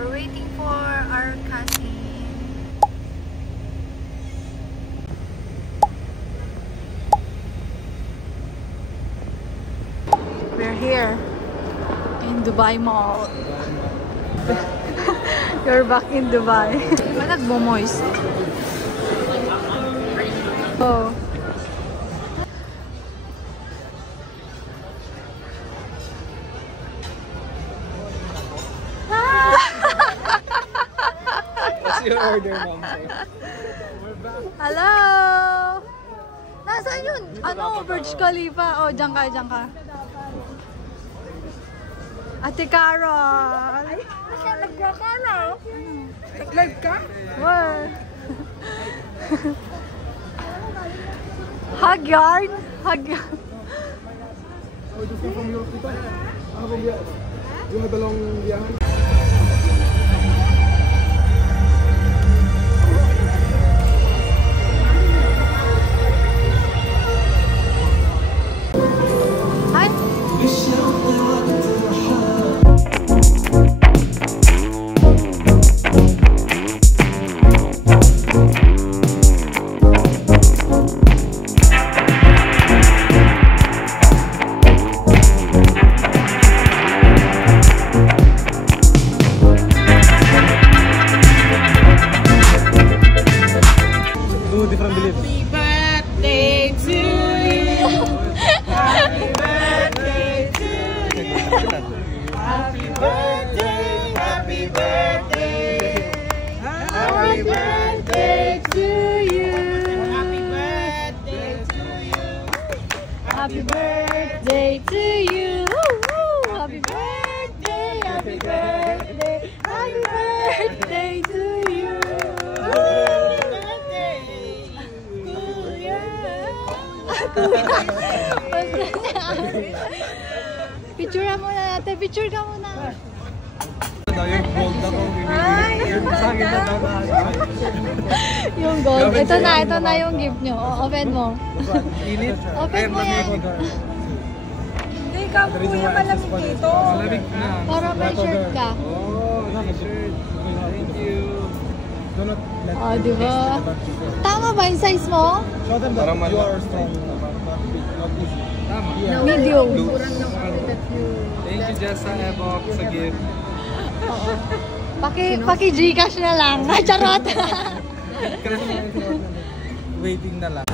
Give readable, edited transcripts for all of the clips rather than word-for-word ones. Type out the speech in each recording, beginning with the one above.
We're waiting for our cousin. We're here in Dubai Mall. You're back in Dubai. Nagmo-moist. Oh. What's your order, ma'am? Hello! Nasaan yun? Ano? Burj Khalifa? Oh, dyan ka, dyan ka. Ate Carol! Ay, saan nagkakala? Nag-live ka? What? Hug yarn? Hug yarn? Oh, just from your hospital? Yung dalawang biyahan? Happy birthday to you. Woo-hoo. Happy birthday, happy birthday, happy birthday to you. Picture muna natin. Picture ka muna. Yung gold. Ito na yung gift nyo. Open mo. Open mo yan. Hindi ka kuya malamig dito. Malamig na. Para may shirt ka. Oh, shirt. Thank you. Oh, diba? Tama ba yung size mo? Parang malaki. Tama. Medium. Thank you, Jessa Ebok, sa gift. Paki-Gcash na lang. Charot! Waiting na lang.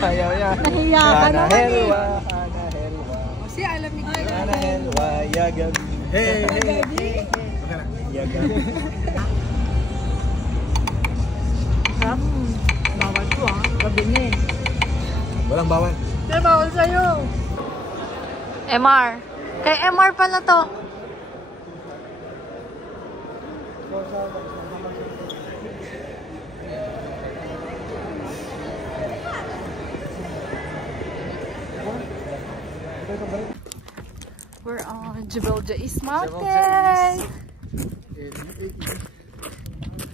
Ayaw yan. Nahiya ka naman eh. Kasi alam ni Kuya. Ana helwa, yagabi. Hey, hey. Yagabi. Bawal ko ah. Gabi na eh. Walang bawal. Kaya bawal sa'yo. MR. Kay MR pala to. We're on Jebel Jais Mountain.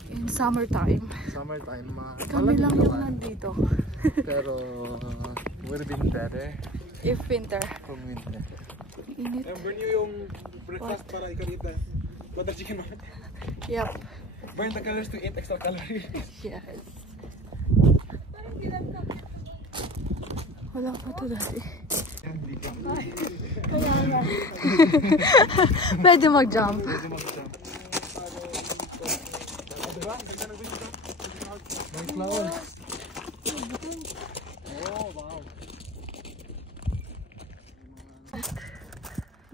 In summertime. Summertime, Kami lang yung nandito. Pero would have been better If winter. kung winter. Init. Burn nyo yung breakfast para ikaw eat na. Butter chicken market. Yep. Burn the calories to eat extra calories. Yes. Wala pa to dati. Kaya nga. Pwede mag-jump. May clouds. Oh, wow.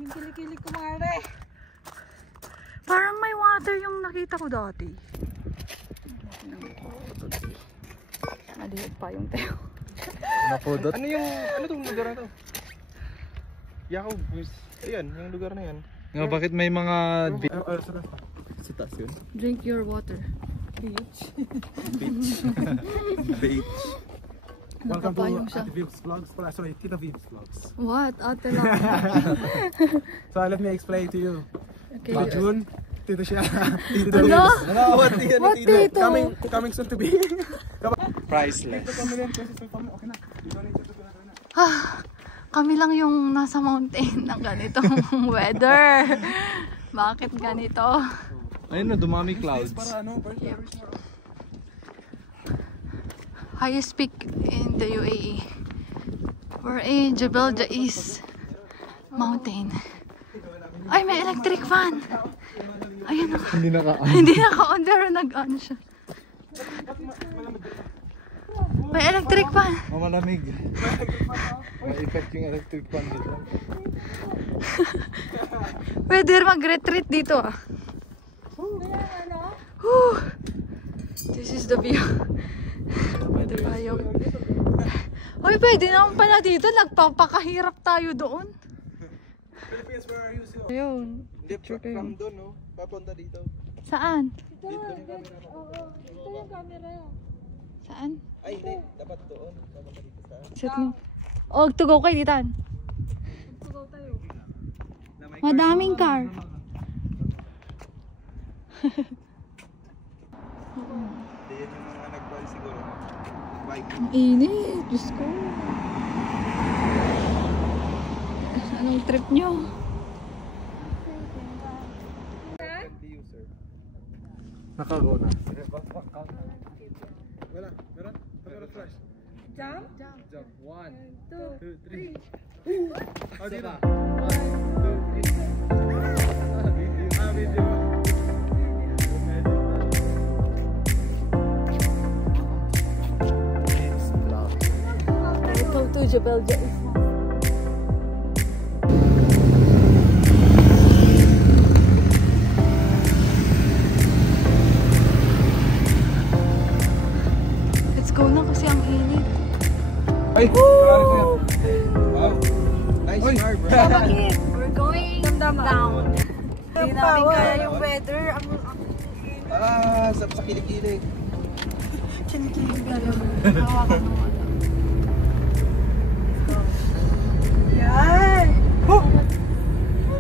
Yung kilikili kumare. Parang may water yung nakita ko dati. Maliit pa yung tayo. Napudot. Ano tong lugar na to? Yakob, ayan, yung lugar na yan. Nga, bakit may mga sa taas yun? Drink your water. Beach. Beach. Beach. Welcome Nakapayong to siya. Ate Vibes Vlogs. Sorry, Tita Vibes Vlogs. What? Ate lang. So let me explain to you. Okay. June, Tito siya. Tito Ano? What What dito? Coming soon to be. Priceless. Kami lang yung nasa mountain ng ganitong weather. Bakit ganito? Ayun na, dumami clouds. Highest peak in the UAE. We're in Jebel Jais Mountain. Ay, may electric fan! Ayun ako. Hindi naka-on pero nag-on siya. May electric fan! Malamig. May effect yung electric fan dito. Pwede mag-retreat dito ah. Whew. This is the view. Diba yung... Uy, pwede naman pala dito. Nagpapakahirap tayo doon. Ayun. Hindi, from doon, no? Papunta dito. Saan? Ito yung camera. Saan? Ay, hindi. Dapat doon. Papunta dito sa... Set mo. O, tugaw kayo ditan. Tugaw tayo. Madaming car. Hindi, yan yung mga nag-bike siguro. Nag-bike. Ang init. Diyos ko. Anong trip nyo? Nakago na. Wala, meron? Meron flash. Jump? Jump. 1, 2, 3. 2, 3. Oh, dito. 1, 2, 3. Video. Welcome to Jebel Jais. Let's go na kasi ang init. Ay! Woo! Wow! Nice car, bro. We're going down. Hindi namin kaya yung weather. Sa kilig-kilig. Kinikilig ka lang. Hawakan mo. Yan!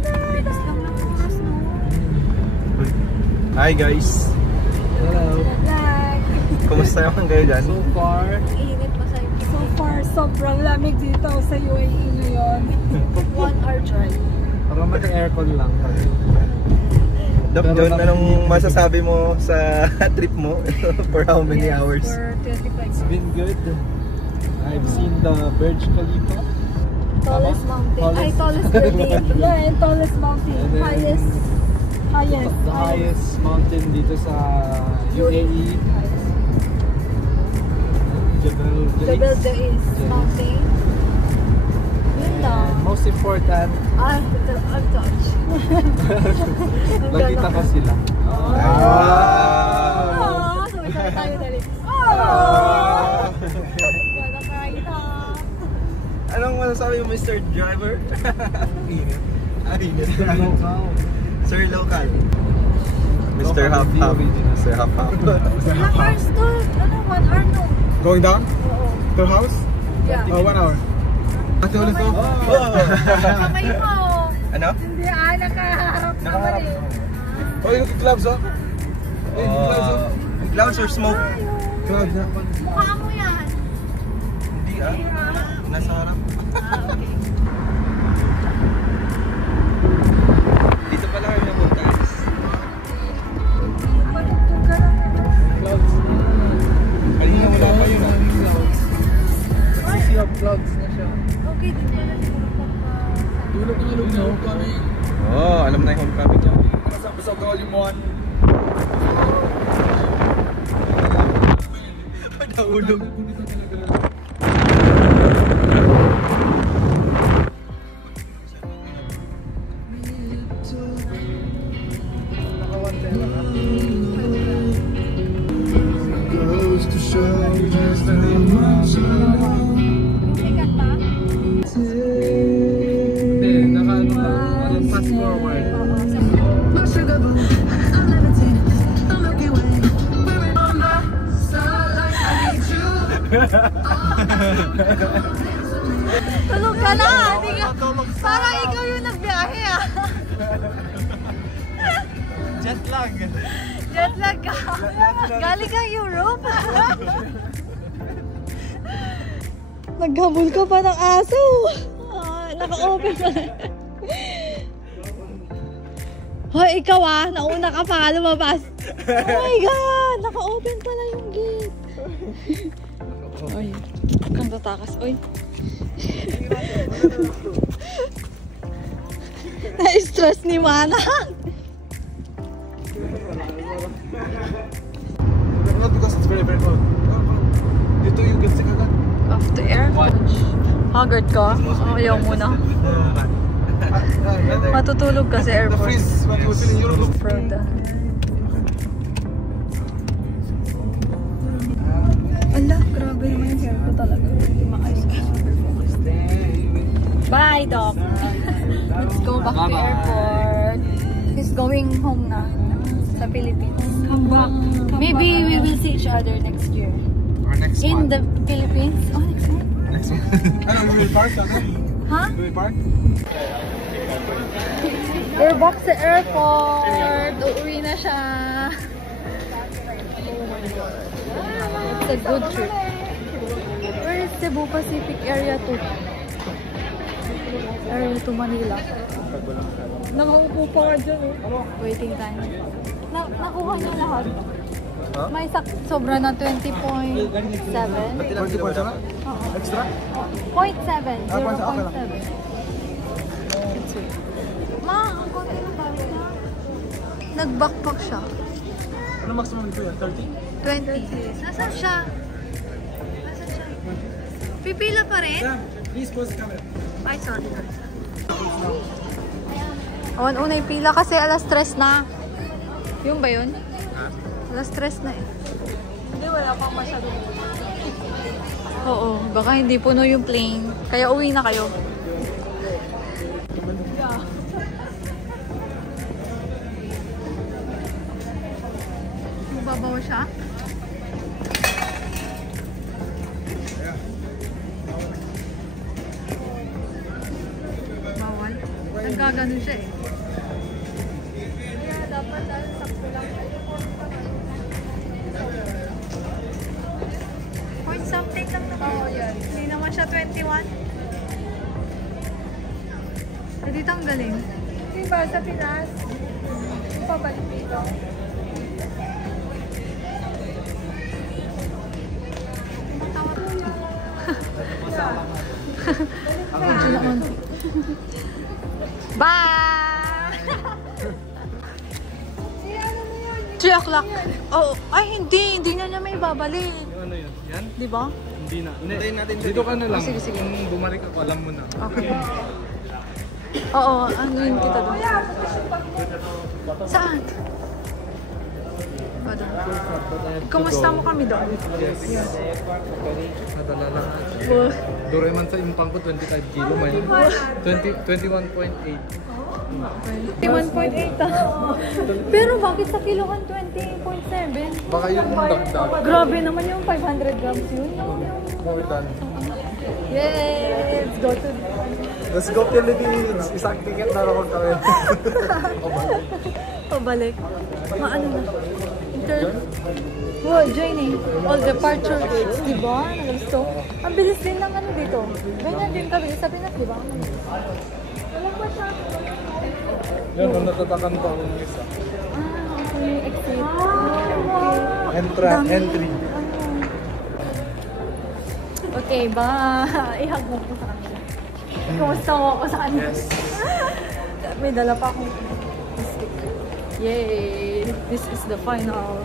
Bilis lang ng oras, no? Hi guys! Hello! Kumusta naman kayo dyan? So far, Init pa sa'yo. So far, sobrang lamig dito sa UAE ngayon. 1 hour drive. parang naka-aircon lang. Doc John, anong masasabi mo sa trip mo? For how many hours? For 25 It's been good. I've seen the Burj Khalifa. Tallest mountain. Tallest- Tallest building. Yeah, and tallest mountain. And then- Highest. The highest mountain dito sa UAE. Jebel Jais Mountain. Yun lang. Most important, Ito, ang touch. nakita ko sila. Ah, sabay-sabay tayo dali. Ah! Wala kaita. Anong masasabi mo, Mr. Driver? Init. Init. Sir Local. Mr. Half Half. Mr. Half Half. Ilang hours to? 1 hour no? Going down Oo. to house? Yeah. Oh, 1 hour. Ate ulit to? Kamay mo. Ano? Hindi, nakaharap naman Nakaharap. eh. Oh, yung gloves oh. Eh, gloves oh. Clouds or smoke? Gloves na. Mukha mo yan. Hindi nasa harap. Okay. Dito pala kayo napunta guys. Clouds. Kanina wala pa yun Sea of clouds na siya. Okay, din pala siguro pagka... Tulog na loob na homecoming. Oh, alam na yung homecoming dyan. Sa volume 1. Naulog. Sikat pa? Hindi, naka-ano lang. Parang fast forward. Tulog ka na! Hindi ka... Parang ikaw yung nagbiyahe ah! Jet lag. Jet lag ka! Galing kang Europe! Naghabol ka pa ng aso! Naka-open pala. Hoy, ikaw nauna ka pa lumabas. Oh my God! Naka-open pala yung gate. Oy, kang tatakas. Oy. Na-stress ni Mana. Because it's very, very cold. Dito you can sing agad. Off the air. Haggard ka? Ayaw muna. Matutulog ka sa airport. Freeze when you was in Europe. Froda. Ala, grabe naman yung hair ko talaga. Hindi maayos ka. Bye, Doc. Let's go back to airport. He's going home na sa Philippines. Come back. Maybe we will see each other next year. Or next In month. the Philippines? Oh, next month? Next month. Ano, we will park? Huh? We will park? We're back sa airport. Uuwi na siya. It's a good trip. Where is Cebu Pacific Area 2? Area 2 Manila. Nakaupo pa ka dyan eh. Waiting time. Nakuha niyo lahat? Huh? May sobra na 20.7. 20 points na? Extra? 0.7. 0.7. Ma, ang konti ng bawal na. Nag-backpack siya. Ano maximum nito yan? 30? 20. Nasaan siya? Nasaan siya? Pipila pa rin? Please pause the camera. Ay, sorry. Una yung pila kasi alas 3 na. Yung ba yun? Alas 3 na eh. Hindi, wala pang masyado. Oo, baka hindi puno yung plane. Kaya uwi na kayo. Mababaw siya? Bawal? Nagkaganon siya eh. Kaya dapat sakto lang. Point something lang naman. Oo, yan. Hindi naman siya 21. Dito ang galing. Diba, sa Pinas, pabalik dito. Bye! 3 o'clock. Oh, ay hindi na niya may babalik. Yung ano yun? Yan? Di ba? Hindi na. Hintayin natin. Dito ka na lang. Oh, sige. Kung bumalik ako, alam mo na. Okay. Oo, ano yun kita doon? Saan? Ba doon? Kumusta mo kami doon? Yes. Nadala lang. Oh. Doraemon sa impang ko, 25 kilo. May 21.8. 21.8 Pero bakit sa kilohan 20.7? Baka yung dagdag. Grabe naman yung 500 grams yun. More than. Yay! Let's go to... Let's go Philippines! Isang ticket na naman kami. Pabalik. Maano na? Wow, joining. All departure gates, di ba? Gusto. Ang bilis din ng ano dito. Ganyan din kabilis sa Pinas, di ba? Walang ba siya? Yan, natatakan pa akong isa. Okay. Exit. Entry. Okay, ihag mo ko sa kanila. Kumusta mo ako sa kanila? May dala pa akong stick. Yay! This is the final.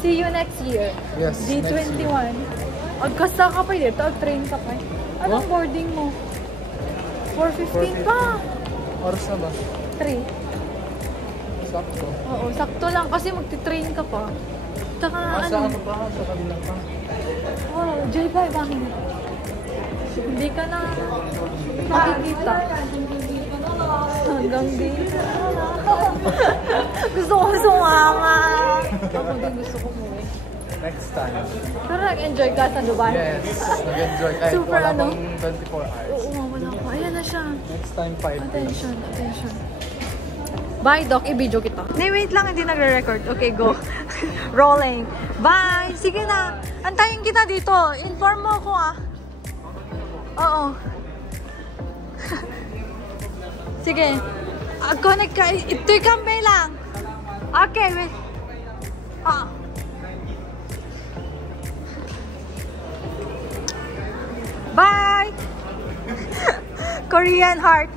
See you next year. Yes, D21. Agkasta ka pa dito, train ka pa. Anong boarding mo? 4:15 pa. Oras na ba? 3. Sakto. Oo, sakto lang kasi magti-train ka pa. Tsaka Sa ano pa? Sa kabilang pa? Oh, J5 bakit? Hindi ka na makikita. Hanggang dito. Gusto ko sumama. Ako din gusto ko umuwi. Next time. Pero nag-enjoy ka sa Dubai? Yes, nag-enjoy. Kahit Super wala ano? pang 24 hours. Oo, wala pa. Ayan na siya. Next time, 5 Attention. Bye, Doc. I-video kita. Nay, wait lang. Hindi nagre-record. Okay, go. Rolling. Bye! Sige na. Antayin kita dito. Inform mo ako, ah. Oo. Sige. Ako ito'y kambay lang. Okay, wait. Bye! Korean heart.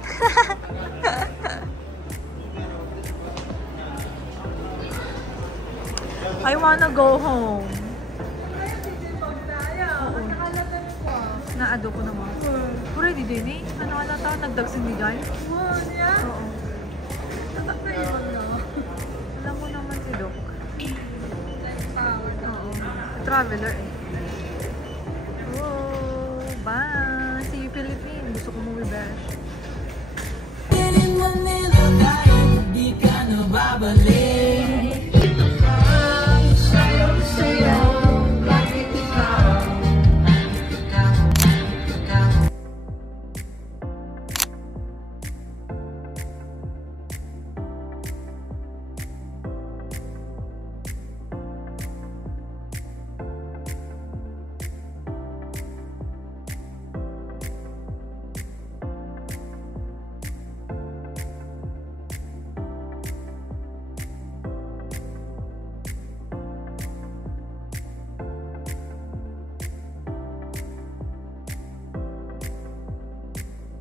I wanna go home. Naado ko naman. Puro di din eh. Ano tao? Nagdagsing ni Guy? Oo. Alam mo naman si Doc. Oo. Traveler eh. Oh, bye! See you Philippines!